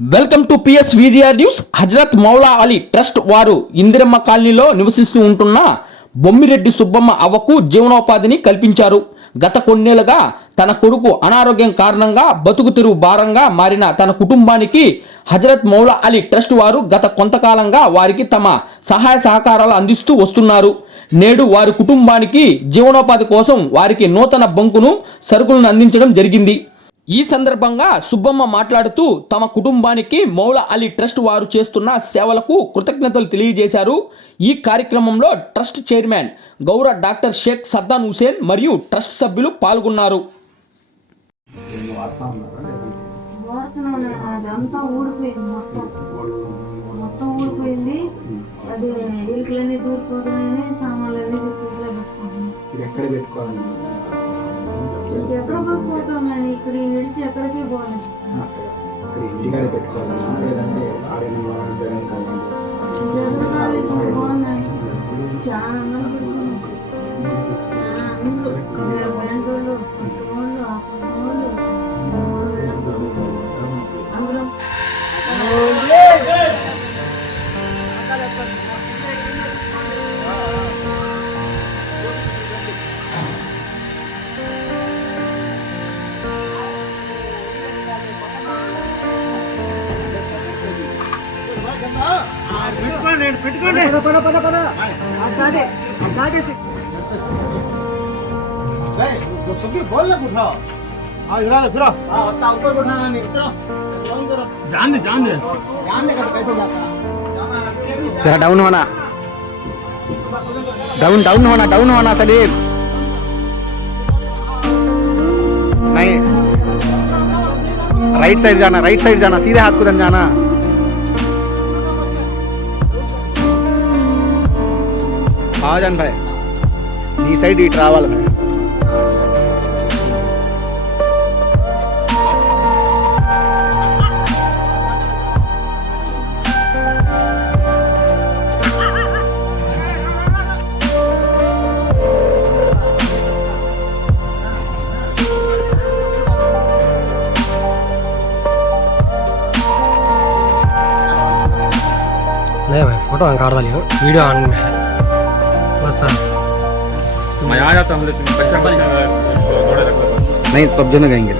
Welcome to PS VGR news Hazrat Moula Ali trust వారు ఇందిరమ్మ కాలనీలో నివసిస్తూ ఉంటున్న బొమ్మిరెడ్డి సుబ్బమ్మ అవ్వకు జీవనోపాధిని కల్పించారు. గత కొన్నేళ్ళుగా తన కొడుకు అనారోగ్యం కారణంగా బతుకు తెరువు భారంగా మారిన తన కుటుంబానికి హజరత్ మౌలా అలీ ట్రస్ట్ వారు గత కొంతకాలంగా వారికి తమ సహాయ సహకారాలు అందిస్తూ వస్తున్నారు. నేడు వారి కుటుంబానికి జీవనోపాధి కోసం వారికి నూతన బంకును సరుకులను అందించడం జరిగింది. ఈ సందర్భంగా సుబ్బమ్మ మాట్లాడుతూ తమ కుటుంబానికి మౌల అలీ ట్రస్ట్ వారు చేస్తున్న సేవలకు కృతజ్ఞతలు తెలియజేశారు. ఈ కార్యక్రమంలో ట్రస్ట్ చైర్మన్ గౌర డాక్టర్ షేక్ సద్దాన్ హుసేన్ మరియు ట్రస్ట్ సభ్యులు పాల్గొన్నారు. అది సామాన్లు పెట్టుకోవాలి ఎక్కడికో పోతున్నాను ఇక్కడ నిడిచి ఎక్కడికి పోవాలి ఇక్కడ ఇంటికాడ పెట్టుకోవాలన్నా లేదంటే ఆరోగ్యం బాగుంది జగన్ बोल ना कुठा हाँ इधर आ फिर जान दे जान दे जरा डाउन होना डाउन डाउन होना डाउन होना सलीम नहीं राइट साइड जाना राइट साइड जाना सीधे हाथ को जाना आ जान भाई। नी साइड ट्रैवल में। नहीं भाई फ़ोटो आन काट वीडियो आन में है। सर मैं आ जाता हूँ लेकिन बच्चा नहीं सब जन गएँगे।